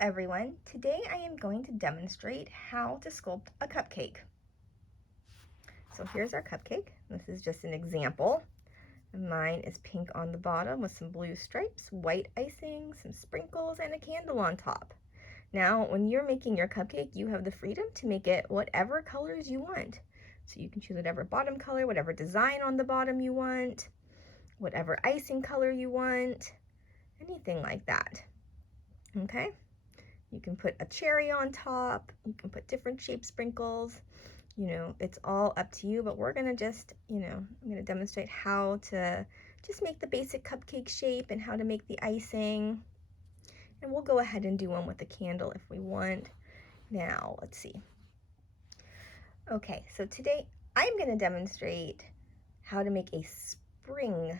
everyone, today I am going to demonstrate how to sculpt a cupcake. So here's our cupcake. This is just an example. Mine is pink on the bottom with some blue stripes, white icing, some sprinkles, and a candle on top. Now, when you're making your cupcake, you have the freedom to make it whatever colors you want. So you can choose whatever bottom color, whatever design on the bottom you want, whatever icing color you want, anything like that. Okay? You can put a cherry on top, you can put different shape sprinkles, it's all up to you, but we're gonna just, I'm gonna demonstrate how to just make the basic cupcake shape and how to make the icing. And we'll go ahead and do one with a candle if we want. Now, let's see. Okay, so today I'm gonna demonstrate how to make a spring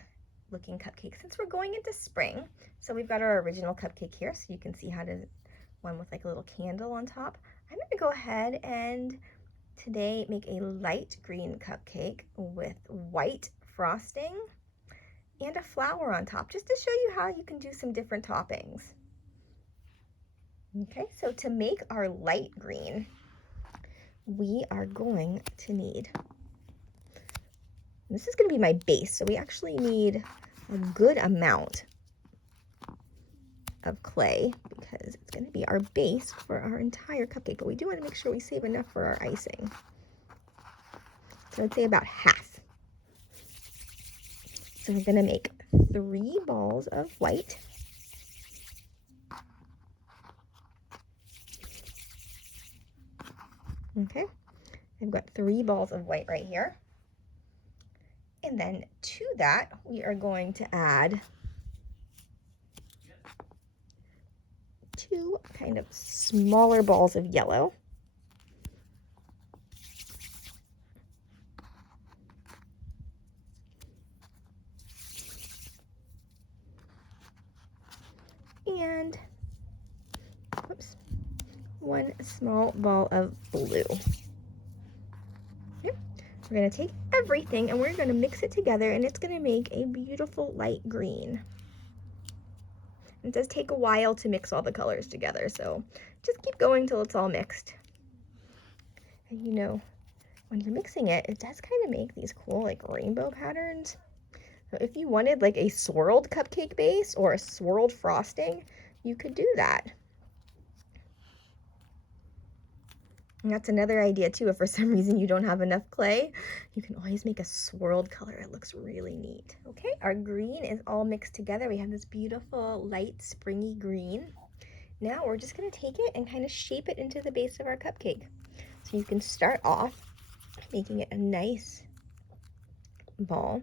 looking cupcake since we're going into spring. So we've got our original cupcake here, so you can see how to one with like a little candle on top. I'm going to go ahead and today make a light green cupcake with white frosting and a flower on top, just to show you how you can do some different toppings. Okay, so to make our light green, we are going to need, this is going to be my base, so we actually need a good amount of clay because it's going to be our base for our entire cupcake, but we do want to make sure we save enough for our icing. So I'd say about half. So we're going to make 3 balls of white. Okay, I've got 3 balls of white right here. And then to that, we are going to add 2 kind of smaller balls of yellow. And, oops, 1 small ball of blue. Okay. We're going to take everything and we're going to mix it together, and it's going to make a beautiful light green. It does take a while to mix all the colors together, so just keep going till it's all mixed. And when you're mixing it, it does kind of make these cool like rainbow patterns. So if you wanted like a swirled cupcake base or a swirled frosting, you could do that. And that's another idea too. If for some reason you don't have enough clay, you can always make a swirled color. It looks really neat. Okay, our green is all mixed together. We have this beautiful light springy green. Now we're just going to take it and kind of shape it into the base of our cupcake. So you can start off making it a nice ball.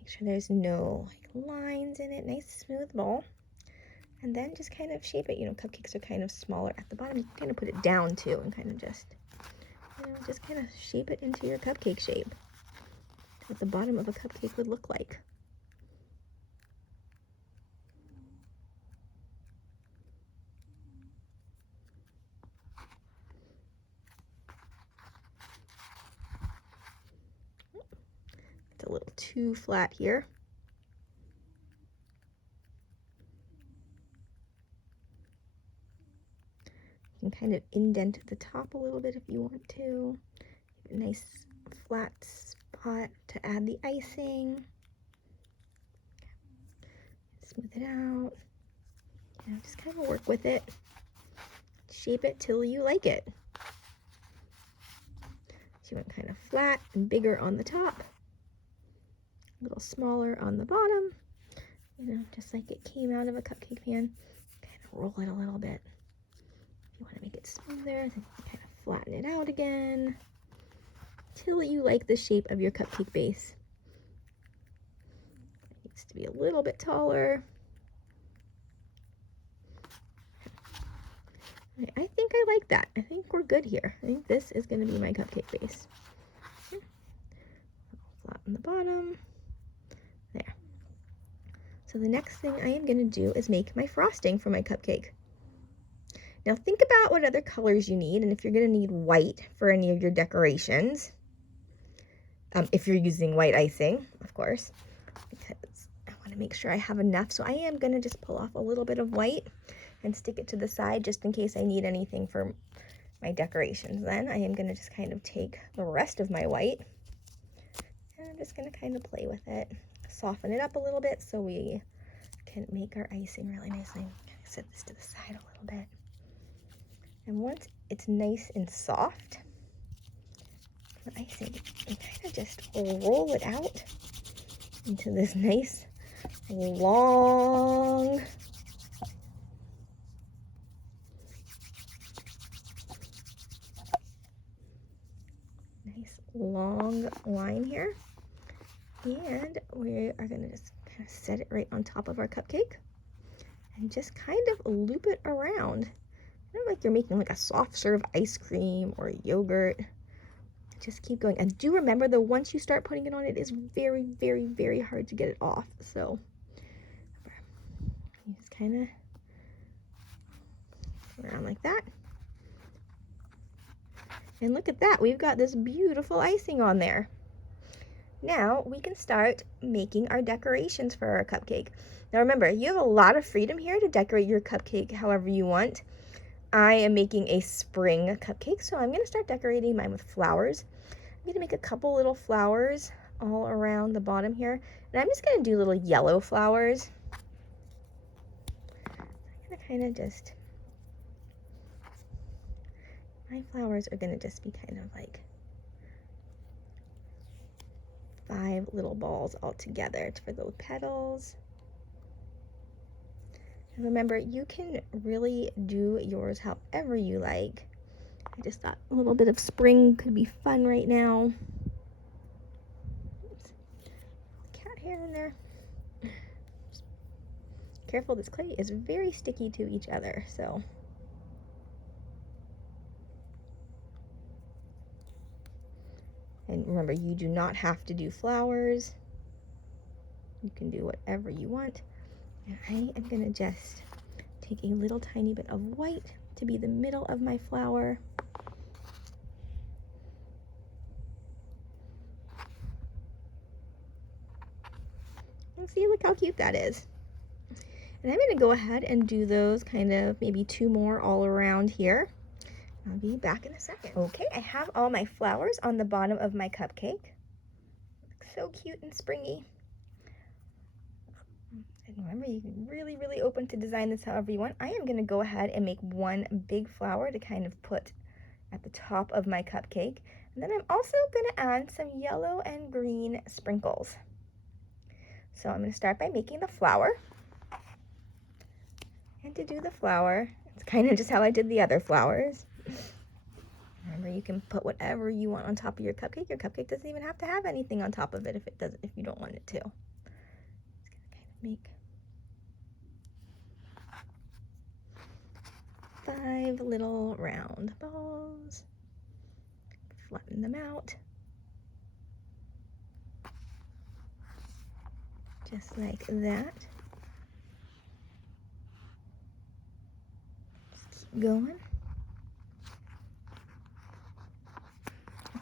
Make sure there's no lines in it. Nice smooth ball. And then just kind of shape it. Cupcakes are kind of smaller at the bottom. You can kind of put it down too and kind of just kind of shape it into your cupcake shape. What the bottom of a cupcake would look like. It's a little too flat here. You can kind of indent the top a little bit if you want to. A nice flat spot to add the icing. Smooth it out. Just kind of work with it. Shape it till you like it. So you want kind of flat and bigger on the top. A little smaller on the bottom. Just like it came out of a cupcake pan. Kind of roll it a little bit. You want to make it smoother, then you kind of flatten it out again till you like the shape of your cupcake base. It needs to be a little bit taller. Okay, I think I like that. I think we're good here. I think this is going to be my cupcake base. Flatten the bottom. There. So the next thing I am going to do is make my frosting for my cupcake. Now think about what other colors you need, and if you're going to need white for any of your decorations, if you're using white icing, of course, because I want to make sure I have enough. So I am going to just pull off a little bit of white, and stick it to the side just in case I need anything for my decorations. Then I am going to just kind of take the rest of my white and I'm just going to kind of play with it, soften it up a little bit so we can make our icing really nicely. Set this to the side a little bit. And once it's nice and soft, the icing, you kind of just roll it out into this nice, long, line here. And we are going to just kind of set it right on top of our cupcake and just kind of loop it around. Kind of like you're making like a soft serve ice cream or yogurt. Just keep going. And do remember though, once you start putting it on, it is very, very, very hard to get it off. So you just kind of around like that. And look at that, we've got this beautiful icing on there. Now we can start making our decorations for our cupcake. Now remember, you have a lot of freedom here to decorate your cupcake however you want. I am making a spring cupcake, so I'm going to start decorating mine with flowers. I'm going to make a couple little flowers all around the bottom here. And I'm just going to do little yellow flowers. I'm going to kind of just, my flowers are going to just be kind of like 5 little balls all together for the petals. And remember, you can really do yours however you like. I just thought a little bit of spring could be fun right now. Oops. Cat hair in there. Careful, this clay is very sticky to each other, so. And remember, you do not have to do flowers. You can do whatever you want. And I am going to just take a little tiny bit of white to be the middle of my flower. And see, look how cute that is. And I'm going to go ahead and do those kind of maybe 2 more all around here. I'll be back in a second. Okay, I have all my flowers on the bottom of my cupcake. Looks so cute and springy. And remember, you can really, really open to design this however you want. I am going to go ahead and make one big flower to kind of put at the top of my cupcake. And then I'm also going to add some yellow and green sprinkles. So I'm going to start by making the flower. And to do the flower, it's kind of just how I did the other flowers. Remember, you can put whatever you want on top of your cupcake. Your cupcake doesn't even have to have anything on top of it if you don't want it to. Just gonna kind of make 5 little round balls. Flatten them out. Just like that. Just keep going.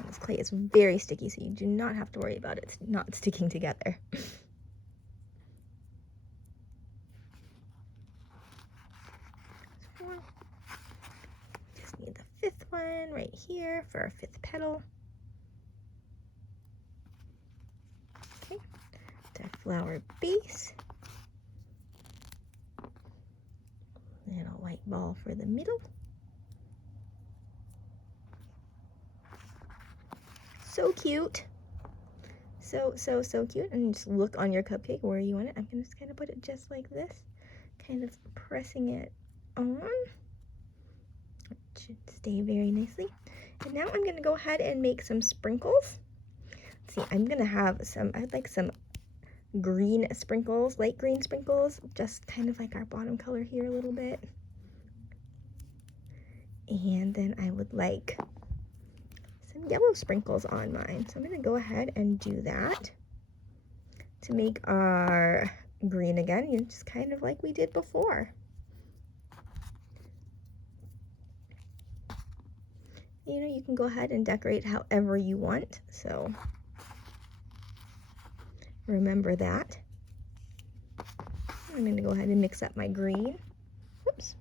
This clay is very sticky, so you do not have to worry about it not sticking together. Just need the 5th one right here for our 5th petal. Okay, to our flower base. Little white ball for the middle. So cute. So cute. And just look on your cupcake where you want it. I'm going to just kind of put it just like this. Kind of pressing it on. It should stay very nicely. And now I'm going to go ahead and make some sprinkles. Let's see, I'm going to have I'd like some green sprinkles, light green sprinkles. Just kind of like our bottom color here a little bit. And then I would like some yellow sprinkles on mine. So I'm going to go ahead and do that to make our green again, just kind of like we did before. You know, you can go ahead and decorate however you want, so remember that. I'm going to go ahead and mix up my green. Oops.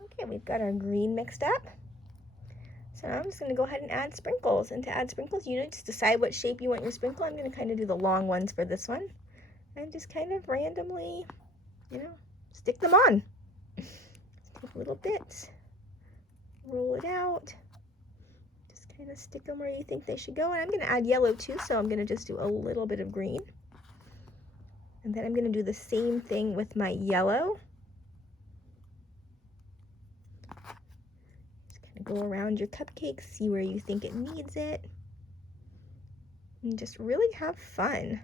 Okay, we've got our green mixed up. So now I'm just going to go ahead and add sprinkles. And to add sprinkles, you just decide what shape you want your sprinkle. I'm going to kind of do the long ones for this one. And just kind of randomly, stick them on. Just take little bits, roll it out, just kind of stick them where you think they should go. And I'm going to add yellow too, so I'm going to just do a little bit of green. And then I'm going to do the same thing with my yellow. Just kind of go around your cupcake, see where you think it needs it, and just really have fun.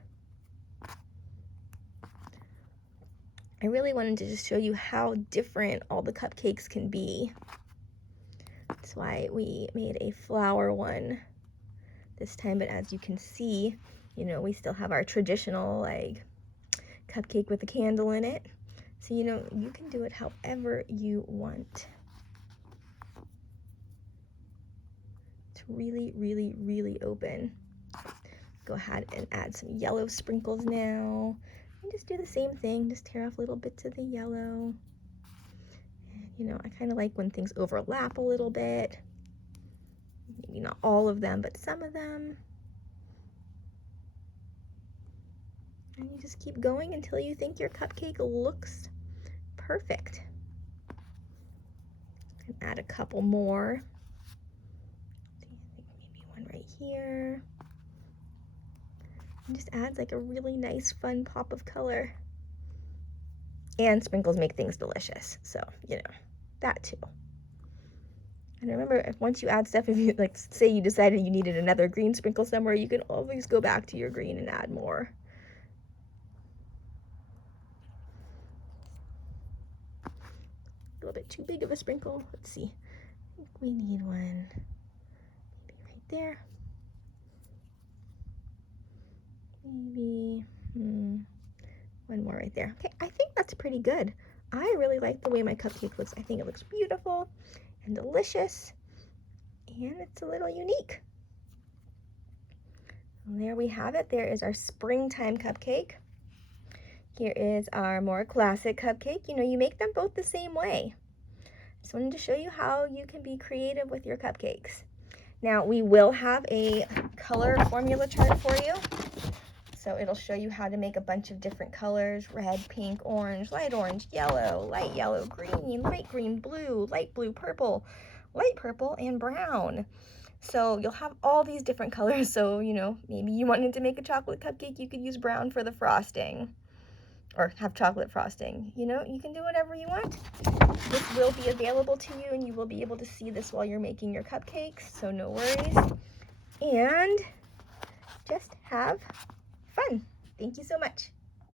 I really wanted to just show you how different all the cupcakes can be. That's why we made a flower one this time, but as you can see, we still have our traditional like cupcake with a candle in it. So, you can do it however you want. It's really, really, really open. Go ahead and add some yellow sprinkles now. And just do the same thing, just tear off little bits of the yellow. And, I kind of like when things overlap a little bit. Maybe not all of them, but some of them. And you just keep going until you think your cupcake looks perfect. And add a couple more. I think maybe one right here. And just adds like a really nice, fun pop of color. And sprinkles make things delicious, so, that too. And remember, once you add stuff, if you, like, say you decided you needed another green sprinkle somewhere, you can always go back to your green and add more. A little bit too big of a sprinkle. Let's see. I think we need one maybe right there. Maybe one more right there. Okay, I think that's pretty good. I really like the way my cupcake looks. I think it looks beautiful and delicious, and it's a little unique. And there we have it. There is our springtime cupcake. Here is our more classic cupcake. You make them both the same way. Just wanted to show you how you can be creative with your cupcakes. Now, we will have a color formula chart for you. So it'll show you how to make a bunch of different colors: red, pink, orange, light yellow, green, light green, blue, light blue, purple, light purple, and brown. So you'll have all these different colors. So, maybe you wanted to make a chocolate cupcake, you could use brown for the frosting, or have chocolate frosting. You can do whatever you want. This will be available to you, and you will be able to see this while you're making your cupcakes, so no worries. And just have fun. Thank you so much.